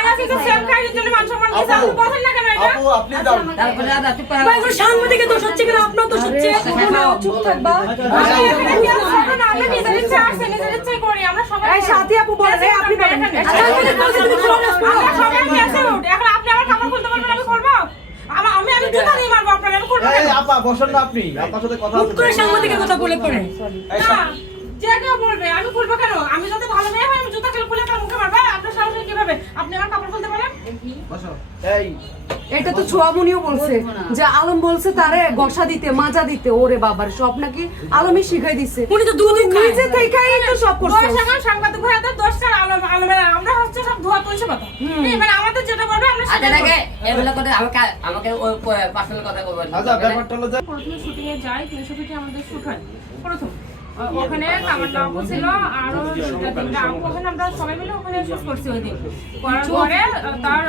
আগে তো সেম কাজের জন্য মান সম্মান দিয়েছে আপনি বলেন না কেন এটা? আপু আপনি যান তারপরে দাদা চুপ করো। ভাই, এগুলো দোষ হচ্ছে কিনা? আপনার দোষ হচ্ছে? চুপ থাকবা। আমি এখানে কি আর করব না, আমরা নিজের ইচ্ছে আসছে, নিজের ইচ্ছেই করি, আমরা সবাই এই সাথী আপু বলেন, আপনি বলেন। আমি যদি বলছি তুমি ফোন আসব। আমরা সবাই কেসে উঠি। এখন আপনি আমার কাপড় খুলতে বলবেন, আমি খুলবো? আমা- আমি আমি জুতা দিয়ে মারবো আপনাকে, আমি খুলবো এই আপা বসেন না আপনি। আপনার সাথে কথা আছে সাংবাদিকের কথা বলে পড়ে যে কেউ বলবে, আমি খুলবো কেন? আমি যদি ভালো মেয়ে হই, আমি জুতা খুলে খুলে আপনার মুখে মারবো। আপনার সাহস হয় কীভাবে? আপনি আমার কাপড় খুলতে বলেন? বসো এই এটা তো ছোয়ামুনিও বলছে। যে আলম বলছে তারে গসা দিতে মাজা দিতে। ওরে বাবার সব নাকি আলমই শিখাই দিছে। উনি তো খায় নিজে থেকেই তো সব করছে। এখন সাংবাদিক ভাইয়াদের, দোষ ছাড় আলম আলমের আমরা হচ্ছে সব ধোয়া তুলছে কথা মানে আমাদের যেটা বলবে আমরা আচ্ছা সেটাই দেখে করব। এগুলো করে আমাকে আমাকে ওই পার্সোনাল কথা বলবেন। আচ্ছা ব্যাপারটা হলো যে প্রথমে শুটিং এ যাই তিনশো ফিটে আমাদের শুট হয়। প্রথম। ওখানে কামান্ডা আপু ছিল আরও তিনটা আপু ওখানে আমরা সবাই মিলে ওখানে শুট করছি ওই দিন। করার পরে তার